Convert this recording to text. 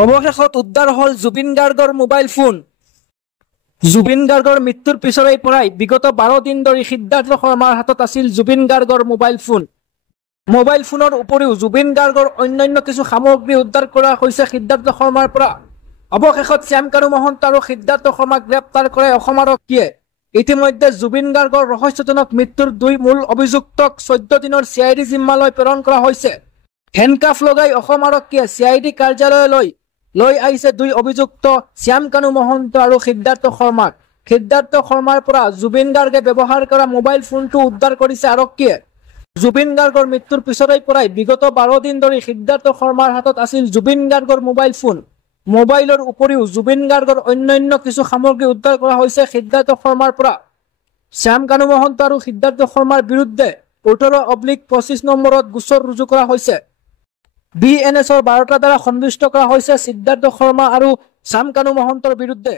অৱশেষত উদ্ধাৰ হল জুবিন গাৰ্গৰ মোবাইল ফোন। জুবিন গাৰ্গৰ মৃত্যুৰ পিছৰে পৰাই বিগত 12 দিন ধৰি সিদ্ধাৰ্থ শৰ্মাৰ হাতত আছিল জুবিন গাৰ্গৰ মোবাইল ফোন। মোবাইল ফোনৰ উপৰিও জুবিন গাৰ্গৰ অন্যান্য কিছু সামগ্ৰী উদ্ধাৰ কৰা হৈছে সিদ্ধাৰ্থ শৰ্মাৰ পৰা। অৱশেষত শ্যামকানু মহন্ত আৰু সিদ্ধাৰ্থ শৰ্মাক গ্ৰেপ্তাৰ কৰে অসম আৰক্ষীয়ে। ইতিমধ্যে জুবিন গাৰ্গৰ ৰহস্যজনক মৃত্যুৰ 2 মূল অভিযুক্তক 14 দিনৰ CID জিম্মালৈ প্ৰেৰণ কৰা হৈছে। হেণ্ডকাফ লগাই অসম আৰক্ষীয়ে CID কাৰ্যালয়লৈ লৈ আহিছে 2 অভিযুক্ত শ্যামকানু মহন্ত আৰু সিদ্ধাৰ্থ শৰ্মাক। সিদ্ধাৰ্থ শৰ্মাৰ পৰা জুবিন গাৰ্গে ব্যৱহাৰ কৰা মোবাইল ফোনটো উদ্ধাৰ কৰিছে আৰক্ষীয়ে। জুবিন গাৰ্গৰ মৃত্যুৰ পিছৰে পৰাই বিগত 12 দিন ধৰি সিদ্ধাৰ্থ শৰ্মাৰ হাতত আছিল জুবিন গাৰ্গৰ মোবাইল ফোন। মোবাইলৰ উপৰিও জুবিন গাৰ্গৰ অন্যান্য কিছু সামগ্ৰী উদ্ধাৰ কৰা হৈছে সিদ্ধাৰ্থ শৰ্মাৰ পৰা। শ্যামকানু মহন্ত আৰু সিদ্ধাৰ্থ শৰ্মাৰ বিৰুদ্ধে 18/25 নম্বৰত গোচৰ ৰুজু কৰা হৈছে। BNSৰ 12টা দ্বাৰা সন্তুষ্ট কৰা হৈছে সিদ্ধাৰ্থ শৰ্মা আৰু শ্যামকানু মহন্তৰ বিৰুদ্ধে।